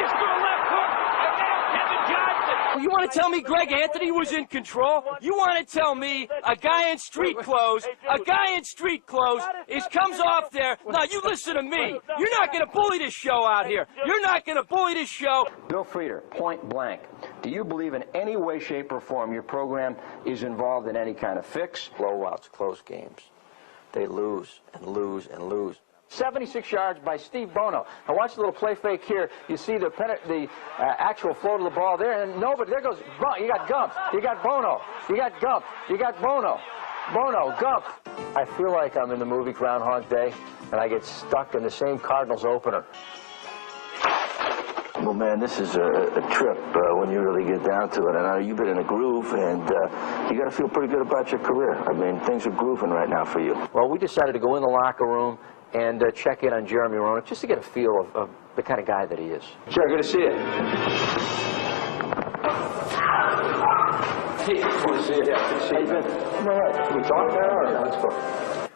just threw a left hook and nailed Kevin Johnson. Well, you want to tell me Greg Anthony was in control? You want to tell me a guy in street clothes, comes off there? Now, you listen to me. You're not going to bully this show out here. You're not going to bully this show. Bill Frieder, point blank, do you believe in any way, shape, or form your program is involved in any kind of fix? Blowouts, close games. They lose and lose and lose. 76 yards by Steve Bono. Now watch the little play fake here. You see the actual float of the ball there, and no, but there goes, you got Gump, you got Bono, you got Gump, you got Bono, Gump. I feel like I'm in the movie Groundhog Day, and I get stuck in the same Cardinals opener. Well, man, this is a trip when you really get down to it. I know you've been in a groove, and you got to feel pretty good about your career. I mean, things are grooving right now for you. Well, we decided to go in the locker room and check in on Jeremy Roenick just to get a feel of the kind of guy that he is. Sure, good to see you. Hey, good to see you. Yeah, good to see you. How you been? All right. Can we talk now? Or? Let's go.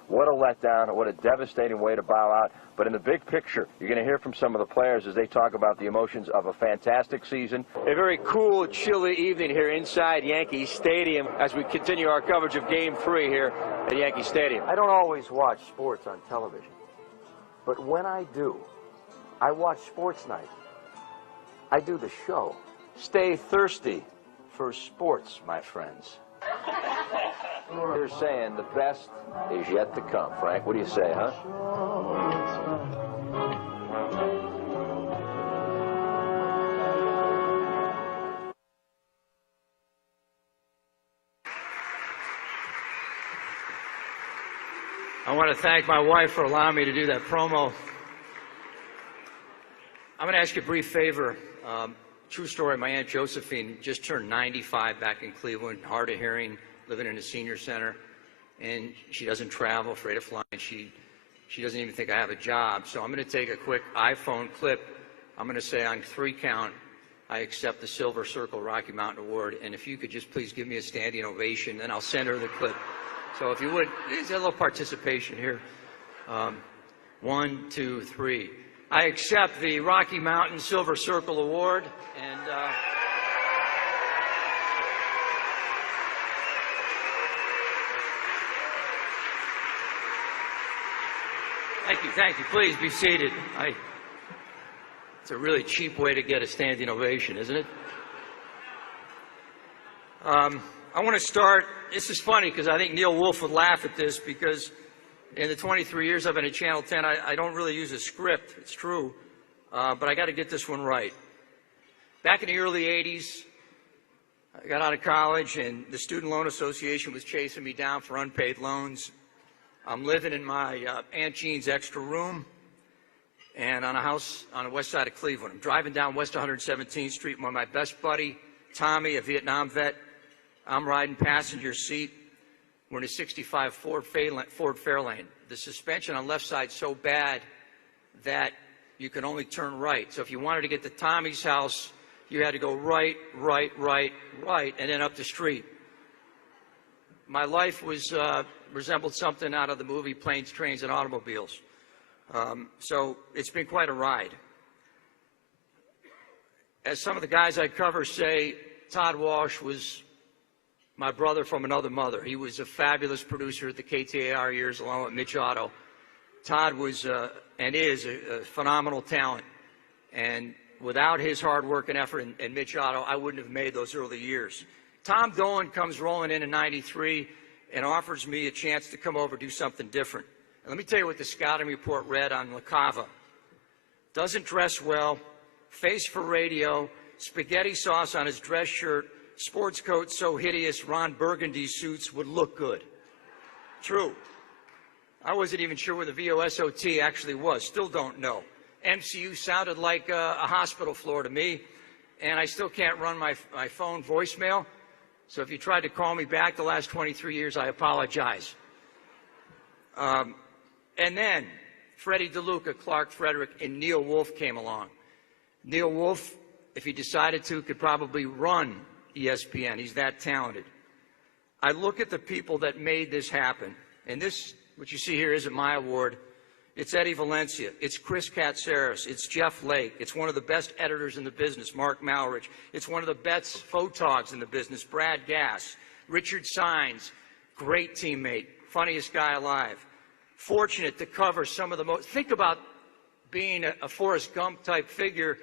What a letdown, what a devastating way to bow out. But in the big picture, you're going to hear from some of the players as they talk about the emotions of a fantastic season. A very cool, chilly evening here inside Yankee Stadium as we continue our coverage of Game 3 here at Yankee Stadium. I don't always watch sports on television, but when I do, I watch Sports Night. I do the show. Stay thirsty for sports, my friends. They're saying the best is yet to come. Frank, what do you say, huh? I want to thank my wife for allowing me to do that promo. I'm going to ask you a brief favor. True story, my Aunt Josephine just turned 95 back in Cleveland, hard of hearing, living in a senior center, and she doesn't travel, afraid of flying. She doesn't even think I have a job. So I'm going to take a quick iPhone clip. I'm going to say on 3 count, I accept the Silver Circle Rocky Mountain Award, and if you could just please give me a standing ovation, then I'll send her the clip. So if you would, there's a little participation here. 1, 2, 3. I accept the Rocky Mountain Silver Circle Award, and thank you. Please be seated. It's a really cheap way to get a standing ovation, isn't it? I want to start, this is funny because I think Neil Wolf would laugh at this, because in the 23 years I've been at Channel 10, I don't really use a script, it's true, but I got to get this one right. Back in the early 80s, I got out of college and the Student Loan Association was chasing me down for unpaid loans. I'm living in my Aunt Jean's extra room and on a house on the west side of Cleveland. I'm driving down West 117th Street with my best buddy, Tommy, a Vietnam vet. I'm riding passenger seat. We're in a 65 Ford Fairlane. The suspension on left side so bad that you can only turn right. So if you wanted to get to Tommy's house, you had to go right, and then up the street. My life was resembled something out of the movie Planes, Trains, and Automobiles. So it's been quite a ride. As some of the guys I cover say, Todd Walsh was my brother from another mother. He was a fabulous producer at the KTAR years, along with Mitch Otto. Todd was and is a phenomenal talent. And without his hard work and effort and Mitch Otto, I wouldn't have made those early years. Tom Dolan comes rolling in '93 and offers me a chance to come over and do something different. And let me tell you what the scouting report read on Lacava. Doesn't dress well, face for radio, spaghetti sauce on his dress shirt, sports coat so hideous Ron Burgundy suits would look good. True. I wasn't even sure where the VOSOT actually was. Still don't know. MCU sounded like a hospital floor to me, and I still can't run my phone voicemail. So if you tried to call me back the last 23 years, I apologize. And then Freddie DeLuca, Clark Frederick, and Neil Wolf came along. Neil Wolf, if he decided to, could probably run ESPN. He's that talented. I look at the people that made this happen, and this, what you see here, isn't my award. It's Eddie Valencia. It's Chris Katsaris. It's Jeff Lake. It's one of the best editors in the business, Mark Malrich. It's one of the best photogs in the business, Brad Gass. Richard Sines, great teammate, funniest guy alive. Fortunate to cover some of the most. Think about being a Forrest Gump type figure,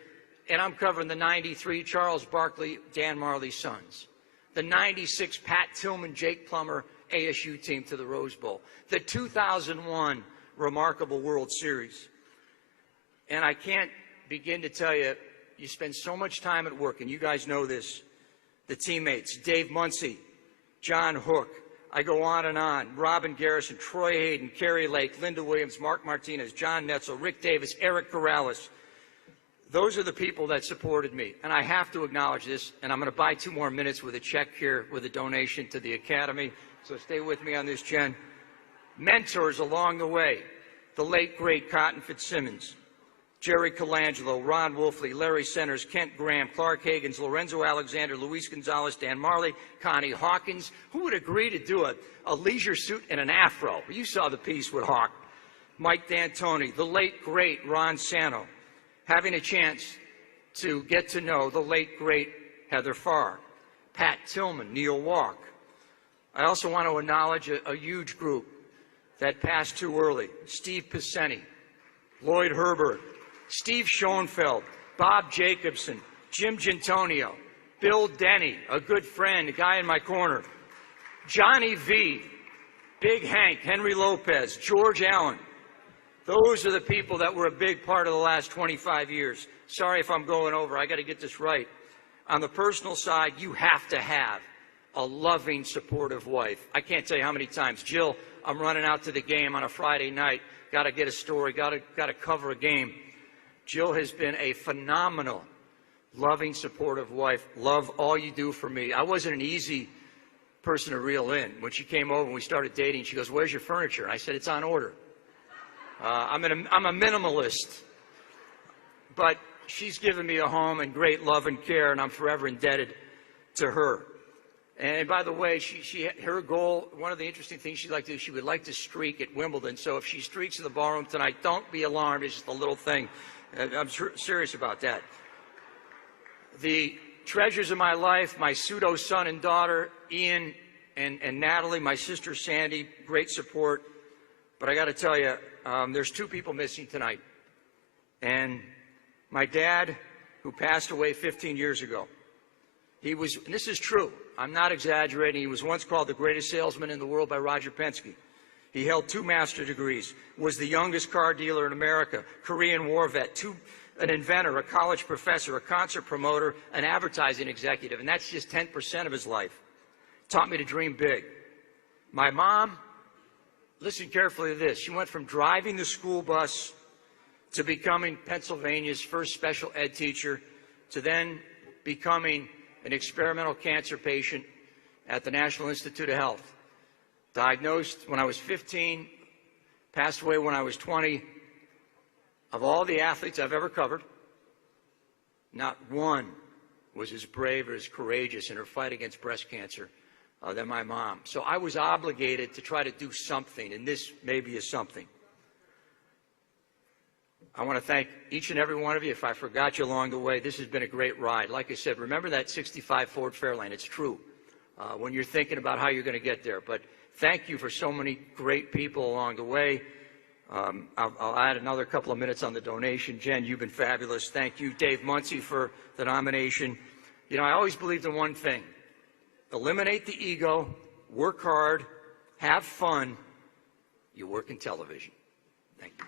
and I'm covering the 93 Charles Barkley, Dan Marley Sons. The 96 Pat Tillman, Jake Plummer ASU team to the Rose Bowl. The 2001 remarkable World Series. And I can't begin to tell you, you spend so much time at work, and you guys know this. The teammates, Dave Muncy, John Hook, I go on and on, Robin Garrison, Troy Hayden, Kerry Lake, Linda Williams, Mark Martinez, John Netzel, Rick Davis, Eric Corrales. Those are the people that supported me. And I have to acknowledge this, and I'm going to buy 2 more minutes with a check here with a donation to the Academy. So stay with me on this, Jen. Mentors along the way, the late, great Cotton Fitzsimmons, Jerry Colangelo, Ron Wolfley, Larry Centers, Kent Graham, Clark Higgins, Lorenzo Alexander, Luis Gonzalez, Dan Marley, Connie Hawkins. Who would agree to do a leisure suit and an afro? You saw the piece with Hawk. Mike D'Antoni, the late, great Ron Santo, having a chance to get to know the late, great Heather Farr, Pat Tillman, Neil Walk. I also want to acknowledge a huge group that passed too early. Steve Piceni, Lloyd Herbert, Steve Schoenfeld, Bob Jacobson, Jim Gintonio, Bill Denny, a good friend, a guy in my corner, Johnny V, Big Hank, Henry Lopez, George Allen. Those are the people that were a big part of the last 25 years. Sorry if I'm going over. I got to get this right. On the personal side, you have to have a loving, supportive wife. I can't tell you how many times. Jill, I'm running out to the game on a Friday night. Got to get a story. Got to cover a game. Jill has been a phenomenal, loving, supportive wife. Love all you do for me. I wasn't an easy person to reel in. When she came over and we started dating, she goes, "Where's your furniture?" I said, "It's on order." I'm a minimalist, but she's given me a home and great love and care, and I'm forever indebted to her. And by the way, her goal, one of the interesting things she'd like to do, she would like to streak at Wimbledon. So if she streaks in the ballroom tonight, don't be alarmed. It's just a little thing. I'm serious about that. The treasures of my life, my pseudo son and daughter, Ian and Natalie, my sister Sandy, great support. But I got to tell you, there's 2 people missing tonight. And my dad, who passed away 15 years ago, he was, and this is true, I'm not exaggerating, he was once called the greatest salesman in the world by Roger Penske. He held 2 master's degrees, was the youngest car dealer in America, Korean War vet, an inventor, a college professor, a concert promoter, an advertising executive, and that's just 10% of his life. Taught me to dream big. My mom, listen carefully to this, she went from driving the school bus to becoming Pennsylvania's first special ed teacher to then becoming an experimental cancer patient at the National Institute of Health. Diagnosed when I was 15, passed away when I was 20. Of all the athletes I've ever covered, not one was as brave or as courageous in her fight against breast cancer than my mom. So I was obligated to try to do something, and this maybe is something. I want to thank each and every one of you. If I forgot you along the way, this has been a great ride. Like I said, remember that 65 Ford Fairlane. It's true when you're thinking about how you're going to get there. But thank you for so many great people along the way. I'll add another couple of minutes on the donation. Jen, you've been fabulous. Thank you. Dave Muncy for the nomination. You know, I always believed in one thing. Eliminate the ego, work hard, have fun. You work in television. Thank you.